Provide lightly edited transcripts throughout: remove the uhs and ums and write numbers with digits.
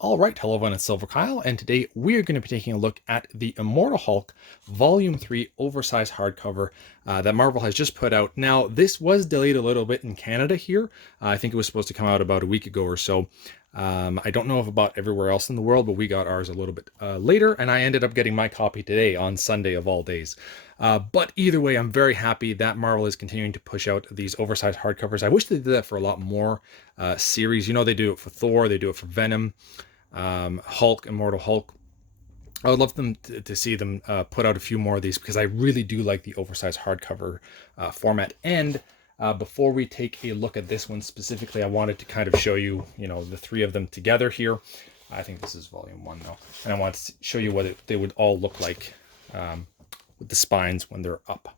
All right, hello everyone, it's Silverkyle, and today we're going to be taking a look at the Immortal Hulk Volume 3 oversized hardcover that Marvel has just put out. Now, this was delayed a little bit in Canada here. I think it was supposed to come out about a week ago or so. I don't know if about everywhere else in the world, but we got ours a little bit later, and I ended up getting my copy today on Sunday of all days. But either way, I'm very happy that Marvel is continuing to push out these oversized hardcovers. I wish they did that for a lot more series. You know, they do it for Thor, they do it for Venom, Hulk, Immortal Hulk. I would love them to see them put out a few more of these because I really do like the oversized hardcover format. And before we take a look at this one specifically, I wanted to kind of show you, the three of them together here. I think this is volume 1 though, and I want to show you what they would all look like with the spines when they're up.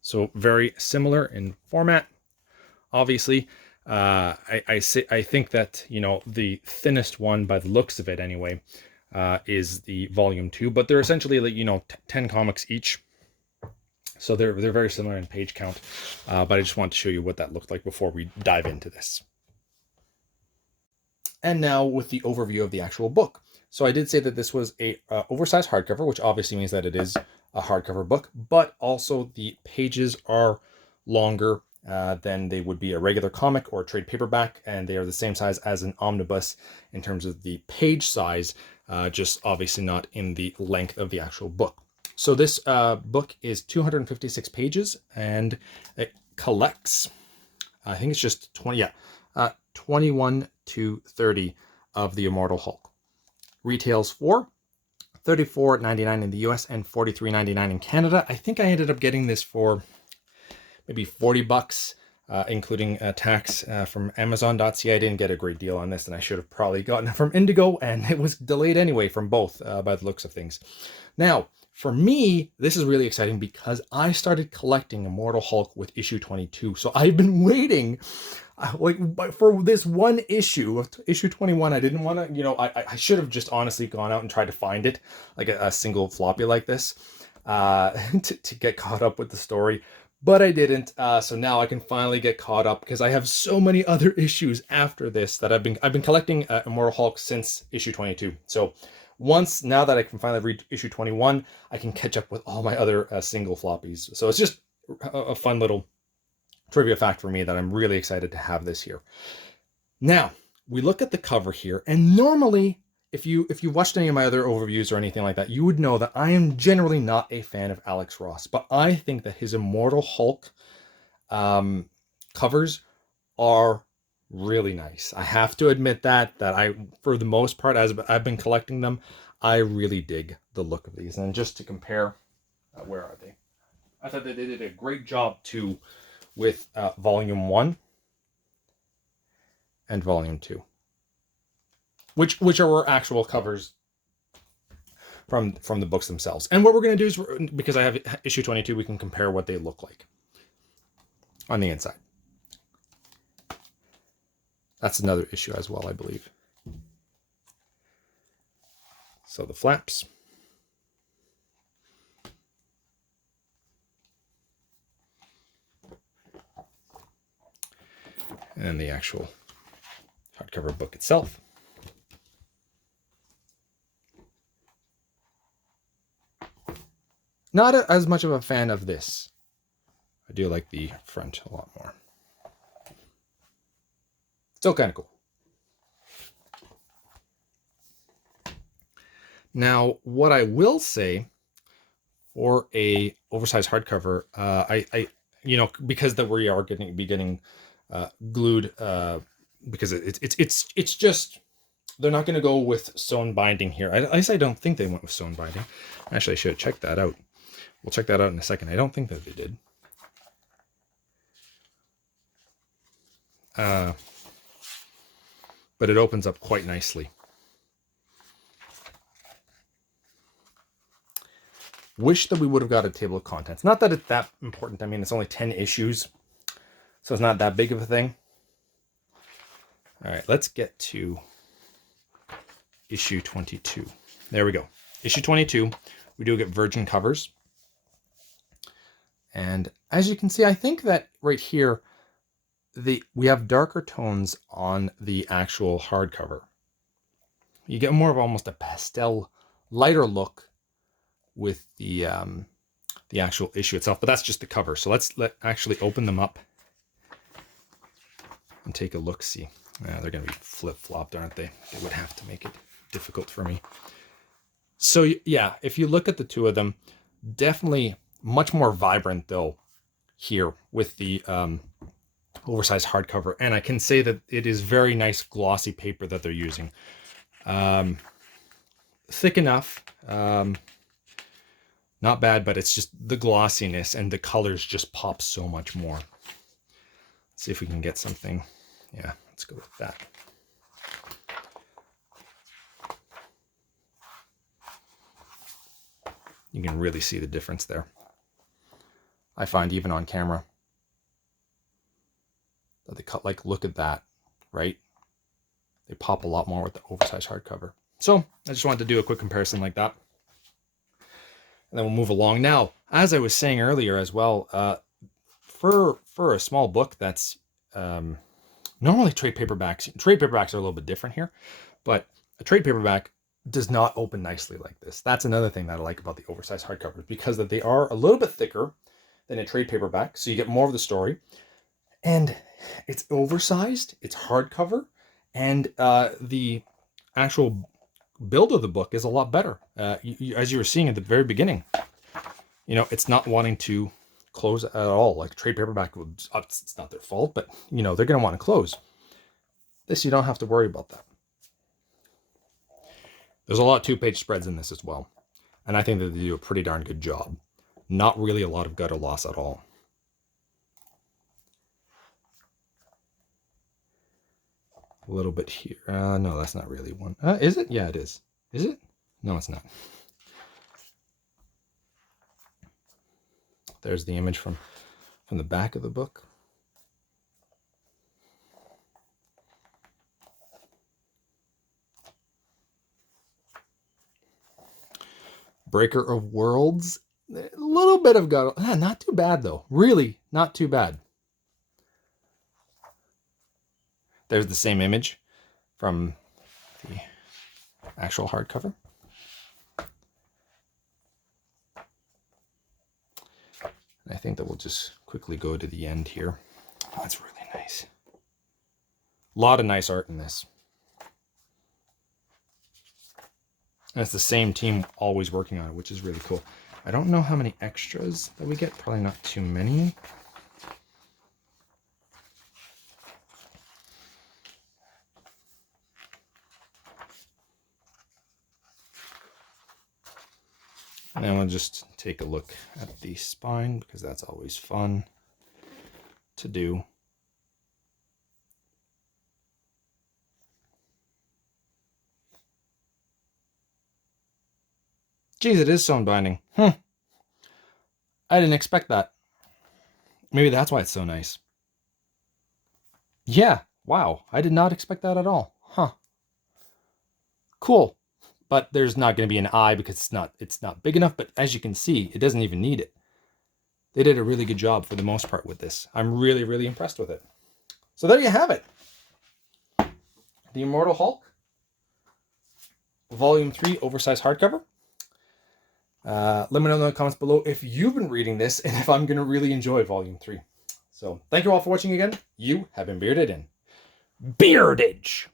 So very similar in format, obviously. I think that, the thinnest one by the looks of it anyway, is the volume 2, but they're essentially like, 10 comics each. So they're very similar in page count, but I just want to show you what that looked like before we dive into this. And now with the overview of the actual book. So I did say that this was a oversized hardcover, which obviously means that it is a hardcover book, but also the pages are longer than they would be a regular comic or a trade paperback, and they are the same size as an omnibus in terms of the page size, just obviously not in the length of the actual book. So this book is 256 pages, and it collects, I think it's just 21 to 30 of the Immortal Hulk. Retails for $34.99 in the US and $43.99 in Canada. I think I ended up getting this for maybe $40, including tax from Amazon.ca. I didn't get a great deal on this, and I should have probably gotten it from Indigo, and it was delayed anyway from both by the looks of things. Now, for me, this is really exciting because I started collecting Immortal Hulk with issue 22. So I've been waiting for this one issue, issue 21. I didn't want to, I should have just honestly gone out and tried to find it, like a single floppy like this, to get caught up with the story. But I didn't, so now I can finally get caught up because I have so many other issues after this that I've been collecting Immortal Hulk since issue 22. So now that I can finally read issue 21, I can catch up with all my other single floppies. So it's just a fun little trivia fact for me that I'm really excited to have this here. Now, we look at the cover here, and normally, if you watched any of my other overviews or anything like that, you would know that I am generally not a fan of Alex Ross, but I think that his Immortal Hulk covers are really nice. I have to admit that I, for the most part, as I've been collecting them, I really dig the look of these. And just to compare, where are they? I thought that they did a great job too with volume 1 and volume 2, which are actual covers from the books themselves. And what we're going to do is, because I have issue 22, we can compare what they look like on the inside. That's another issue as well, I believe. So the flaps. And then the actual hardcover book itself. Not as much of a fan of this. I do like the front a lot more. Still kind of cool. Now, what I will say for a oversized hardcover, because we are getting glued, because it's just, they're not going to go with sewn binding here. At least I don't think they went with sewn binding. Actually, I should have checked that out. We'll check that out in a second. I don't think that they did. But it opens up quite nicely. Wish that we would have got a table of contents. Not that it's that important. I mean, it's only 10 issues, so it's not that big of a thing. All right, let's get to issue 22. There we go. Issue 22, we do get virgin covers. And as you can see, I think that right here, we have darker tones on the actual hardcover. You get more of almost a pastel, lighter look with the actual issue itself, but that's just the cover. So let's actually open them up and take a look. See, they're going to be flip-flopped, aren't they? It would have to make it difficult for me. So yeah, if you look at the two of them, definitely much more vibrant though here with the oversized hardcover. And I can say that it is very nice glossy paper that they're using. Thick enough, not bad, but it's just the glossiness and the colors just pop so much more. Let's see if we can get something. Yeah, let's go with that. You can really see the difference there. I find even on camera that they cut, like, look at that, right? They pop a lot more with the oversized hardcover. So I just wanted to do a quick comparison like that. And then we'll move along. Now, as I was saying earlier as well, for a small book that's normally trade paperbacks are a little bit different here, but a trade paperback does not open nicely like this. That's another thing that I like about the oversized hardcovers, because that they are a little bit thicker than a trade paperback, so you get more of the story. And it's oversized, it's hardcover, and the actual build of the book is a lot better. As you were seeing at the very beginning, you know, it's not wanting to close at all. Like trade paperback, it's not their fault, but you know, they're going to want to close. This, you don't have to worry about that. There's a lot of 2-page spreads in this as well, and I think that they do a pretty darn good job. Not really a lot of gutter loss at all. A little bit here. No, that's not really one. Is it? Yeah, it is. Is it? No, it's not. There's the image from the back of the book. Breaker of Worlds. A little bit of gutter. Not too bad though. Really, not too bad. There's the same image from the actual hardcover. And I think that we'll just quickly go to the end here. Oh, that's really nice. A lot of nice art in this. And it's the same team always working on it, which is really cool. I don't know how many extras that we get. Probably not too many. And then we'll just take a look at the spine, because that's always fun to do. Geez, it is sewn binding. I didn't expect that. Maybe that's why it's so nice. Yeah, wow. I did not expect that at all. Huh. Cool. But there's not going to be an eye because it's not big enough. But as you can see, it doesn't even need it. They did a really good job for the most part with this. I'm really, really impressed with it. So there you have it. The Immortal Hulk, Volume 3, oversized hardcover. Let me know in the comments below if you've been reading this and if I'm going to really enjoy Volume 3. So thank you all for watching again. You have been bearded in Beardage.